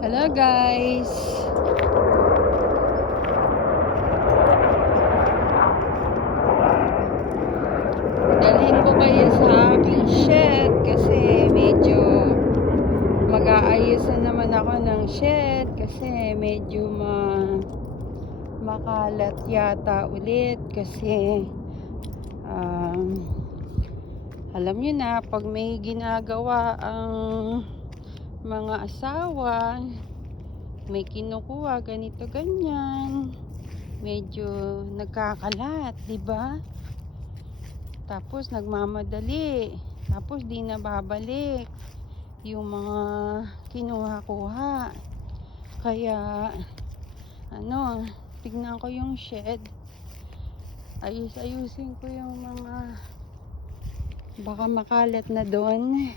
Hello guys! Dalhin ko kayo sa aking shed kasi medyo mag-aayos na naman ako ng shed kasi medyo makalat yata ulit kasi alam nyo na pag may ginagawa ang mga asawa, may kinukuha ganito ganyan, medyo nagkakalat, 'di ba? Tapos nagmamadali, tapos di na babalik yung mga kinuha-kuha. Kaya tignan ko yung shed, ayusin ko yung mga baka makalat na doon.